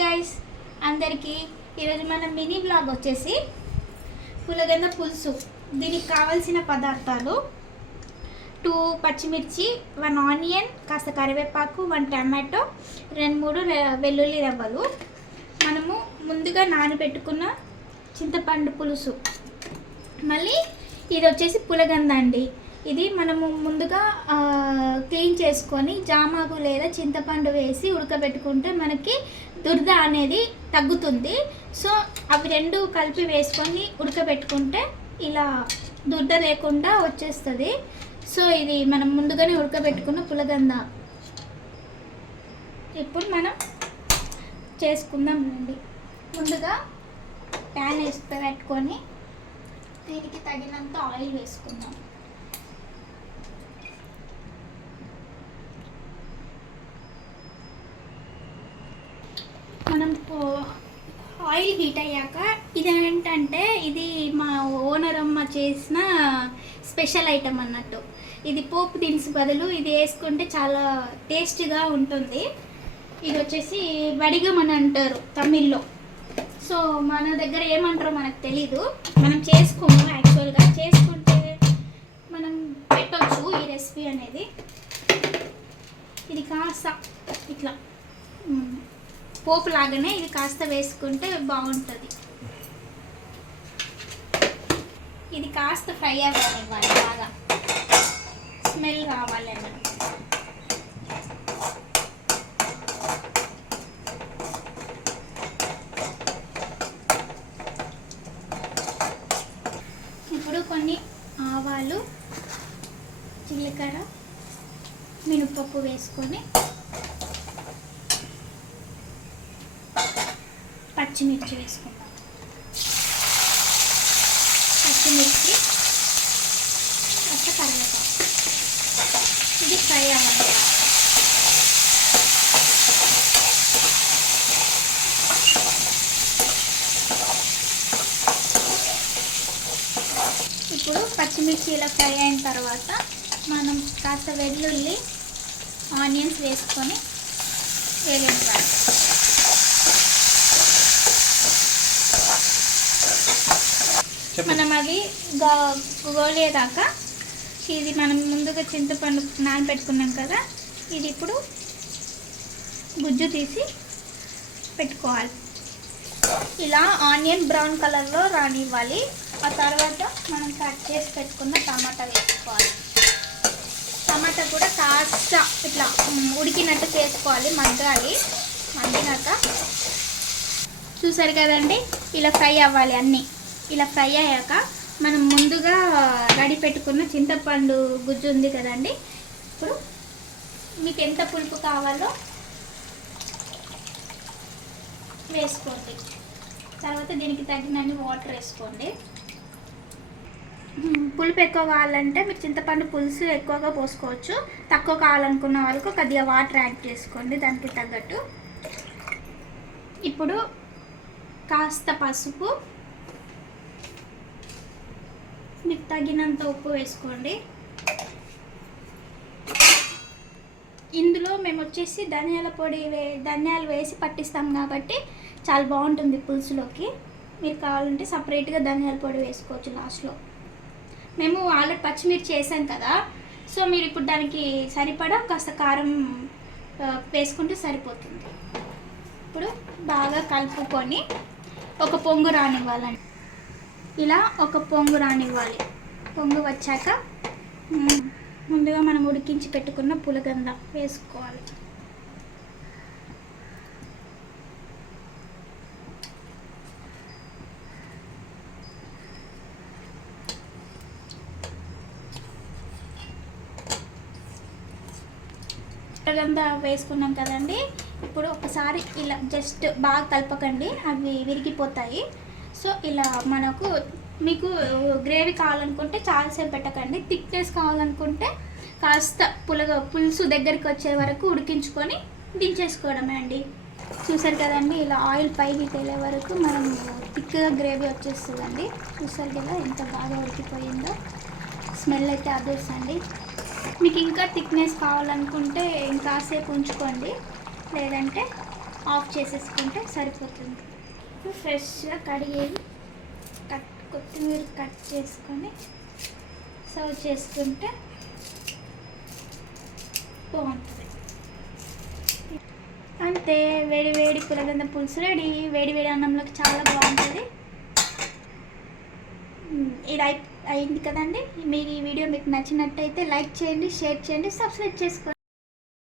Guys అందరికీ ఈరోజు మన మినీ బ్లాగ్ వచ్చేసి పులగంద పులుసు. దీనికి కావాల్సిన పదార్థాలు 2 పచ్చిమిర్చి, 1 ఆనియన్, కాస్త కరివేపాకు, 1 టమాటో, 2-3 వెల్లుల్లి రవ్వలు, మనము ముందుగా నానబెట్టుకున్న చింతపండు పులుసు. మళ్ళీ ఇది వచ్చేసి పులగంద అండి. ఇది మనము ముందుగా క్లీన్ చేసుకొని జామాకు లేదా చింతపండు వేసి ఉడకబెట్టుకుంటే మనకి దురద అనేది తగ్గుతుంది. సో అవి రెండు కలిపి వేసుకొని ఉడకబెట్టుకుంటే ఇలా దురద లేకుండా వచ్చేస్తుంది. సో ఇది మనం ముందుగానే ఉడకబెట్టుకున్న పులగంద. ఇప్పుడు మనం చేసుకుందాం రండి. ముందుగా ప్యాన్ వేసి పెట్టుకొని దీనికి తగినంత ఆయిల్ వేసుకుందాం. మనం ఆయిల్ హీట్ అయ్యాక ఇదేంటంటే ఇది మా ఓనర్ అమ్మ చేసిన స్పెషల్ ఐటమ్ అన్నట్టు. ఇది పోపు దినుసు బదులు ఇది వేసుకుంటే చాలా టేస్టీగా ఉంటుంది. ఇది వచ్చేసి వడిగం అని అంటారు తమిళ్లో. సో మన దగ్గర ఏమంటారో మనకు తెలీదు, మనం చేసుకోము. యాక్చువల్గా చేసుకుంటే మనం పెట్టవచ్చు ఈ రెసిపీ అనేది. ఇది కాస్త ఇట్లా పోపు లాగానే ఇది కాస్త వేసుకుంటే బాగుంటుంది. ఇది కాస్త ఫ్రై అవ్వాలి, బాగా స్మెల్ రావాలి అన్నమాట. ఇప్పుడు కొన్ని ఆవాలు, జీలకర్ర, మినపప్పు వేసుకొని పచ్చిమిర్చి వేసుకుందాం. పచ్చిమిర్చి, కరివేపాకు, ఇది ఫ్రై అవ్వాలి. ఇప్పుడు పచ్చిమిర్చి ఇలా ఫ్రై అయిన తర్వాత మనం కాస్త వెల్లుల్లి, ఆనియన్స్ వేసుకొని వేగించాలి. మనం అవి గోలేదాకా ఇది మనం ముందుగా చింతపండు నానబెట్టుకున్నాం కదా, ఇది ఇప్పుడు గుజ్జు తీసి పెట్టుకోవాలి. ఇలా ఆనియన్ బ్రౌన్ కలర్లో రానివ్వాలి. ఆ తర్వాత మనం కట్ చేసి పెట్టుకున్న టమాటా వేసుకోవాలి. టమాటా కూడా కాస్త ఇట్లా ఉడికినట్టు చేసుకోవాలి, మగ్గాలి. మగ్గినాక చూసారు కదండి, ఇలా ఫ్రై అవ్వాలి అన్నీ. ఇలా ఫ్రై అయ్యాక మనం ముందుగా రెడీ పెట్టుకున్న చింతపండు గుజ్జు ఉంది కదండి, ఇప్పుడు మీకు ఎంత పులుపు కావాలో వేసుకోండి. తర్వాత దీనికి తగినన్ని వాటర్ వేసుకోండి. పులుపు ఎక్కువ కావాలంటే మీరు చింతపండు పులుసు ఎక్కువగా పోసుకోవచ్చు. తక్కువ కావాలనుకున్న వాళ్ళకు కొద్దిగా వాటర్ యాడ్ చేసుకోండి దానికి తగ్గట్టు. ఇప్పుడు కాస్త పసుపు, మీకు తగినంత ఉప్పు వేసుకోండి. ఇందులో మేము వచ్చేసి ధనియాలు వేసి పట్టిస్తాం కాబట్టి చాలా బాగుంటుంది పులుసులోకి. మీరు కావాలంటే సపరేట్గా ధనియాల పొడి వేసుకోవచ్చు లాస్ట్లో. మేము ఆల్రెడీ పచ్చిమిర్చి వేసాం కదా, సో మీరు ఇప్పుడు దానికి సరిపడా కాస్త కారం వేసుకుంటే సరిపోతుంది. ఇప్పుడు బాగా కలుపుకొని ఒక పొంగు రానివ్వాలండి. ఇలా ఒక పొంగు రానివ్వాలి. పొంగు వచ్చాక ముందుగా మనం ఉడికించి పెట్టుకున్న పులగంద వేసుకోవాలి. పులగంద వేసుకున్నాం కదండి, ఇప్పుడు ఒకసారి ఇలా జస్ట్ బాగా కలపకండి, అవి విరిగిపోతాయి. సో ఇలా మీకు గ్రేవీ కావాలనుకుంటే చాలాసేపు పెట్టకండి. థిక్నెస్ కావాలనుకుంటే కాస్త పులుసు దగ్గరికి వచ్చే వరకు ఉడికించుకొని దించేసుకోవడమే అండి. చూసారు కదండి, ఇలా ఆయిల్ పైకి తేలే వరకు మనం థిక్గా గ్రేవీ వచ్చేస్తుందండి. చూసారు కదా ఎంత బాగా ఉడికిపోయిందో. స్మెల్ అయితే అదేసండి. మీకు ఇంకా థిక్నెస్ కావాలనుకుంటే ఇంకాసేపు ఉంచుకోండి, లేదంటే ఆఫ్ చేసేసుకుంటే సరిపోతుంది. ఇప్పుడు ఫ్రెష్గా కడిగి కొత్తిమీర కట్ చేసుకొని సర్వ్ చేసుకుంటే బాగుంటుంది. అంతే, వేడి వేడి పులగంద పులుసు రెడీ. వేడి వేడి అన్నంలోకి చాలా బాగుంటుంది. ఇది అయింది కదండి. మీరు ఈ వీడియో మీకు నచ్చినట్టయితే లైక్ చేయండి, షేర్ చేయండి, సబ్స్క్రైబ్ చేసుకోండి.